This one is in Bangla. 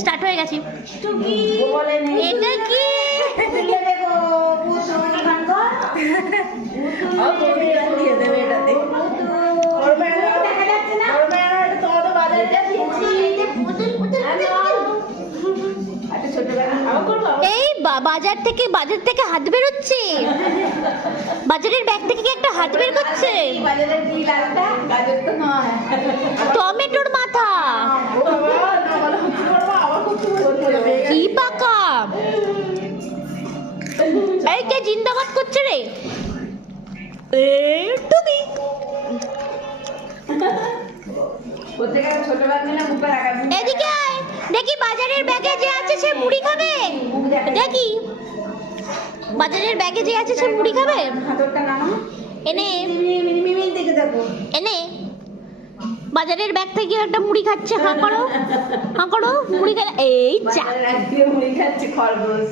স্টার্ট হয়ে গেছে। এটা কি? এই বাজার থেকে হাত বেরোচ্ছে। বাজারের ব্যাগ থেকে কি একটা হাত বের করছে? টমেটোর মাথা। কি পাকা! এই কে জিন্দাবাদ করছে রে? টুপি। এদিকে আয়, দেখি বাজারের ব্যাগে যে আছে সে মুড়ি খাবে। দেখি বাজারের ব্যাগে যে আছে সে মুড়ি খাবে। এনে এনে বাজারের ব্যাগ থেকে একটা মুড়ি খাচ্ছে। হাঁ করো মুড়ি খেলে। এই চা মুড়ি খাচ্ছে খরগোশ।